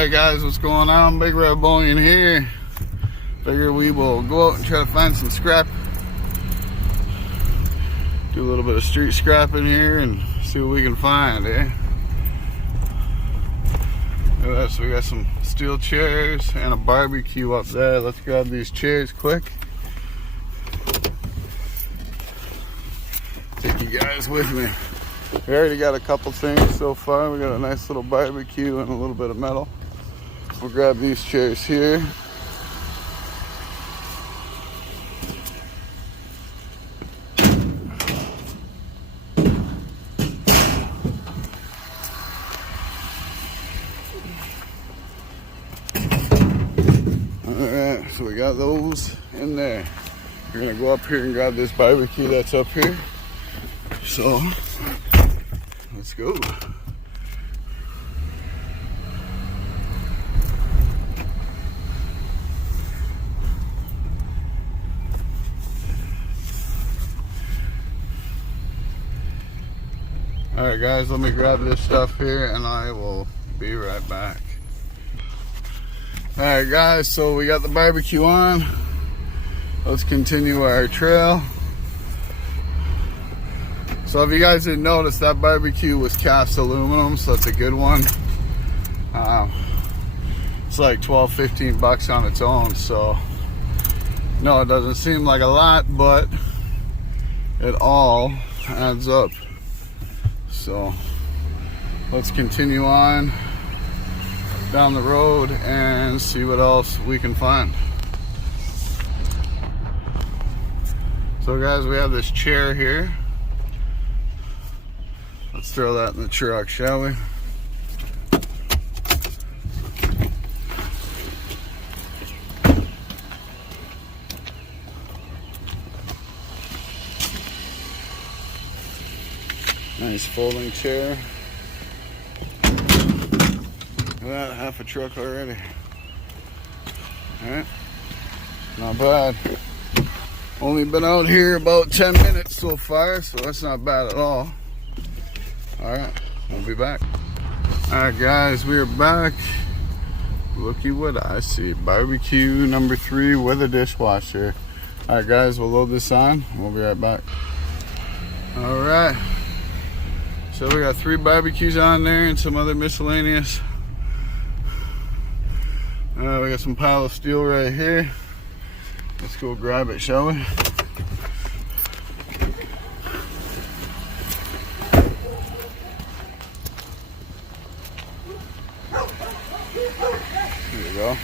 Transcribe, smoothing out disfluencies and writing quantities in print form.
Hey guys, what's going on? Big Red Bullion here. Figure we will go out and try to find some scrap. Do a little bit of street scrapping here and see what we can find, eh? Look at that, so we got some steel chairs and a barbecue up there. Let's grab these chairs quick. Take you guys with me. We already got a couple things so far. We got a nice little barbecue and a little bit of metal. We'll grab these chairs here. Alright, so we got those in there. We're gonna go up here and grab this barbecue that's up here. So, let's go. Alright guys, let me grab this stuff here and I will be right back. Alright guys, so we got the barbecue on. Let's continue our trail. So if you guys didn't notice, that barbecue was cast aluminum, so it's a good one. It's like 12-15 bucks on its own, so no, it doesn't seem like a lot, but it all adds up. So let's continue on down the road and see what else we can find. So guys, we have this chair here. Let's throw that in the truck, shall we? Nice folding chair. Look at that, half a truck already. Alright, not bad. Only been out here about 10 minutes so far, so that's not bad at all. Alright, we'll be back. Alright guys, we are back. Looky what I see. Barbecue number 3 with a dishwasher. Alright guys, we'll load this on. We'll be right back. Alright. So we got 3 barbecues on there and some other miscellaneous. We got some pile of steel right here. Let's go grab it, shall we? There we go.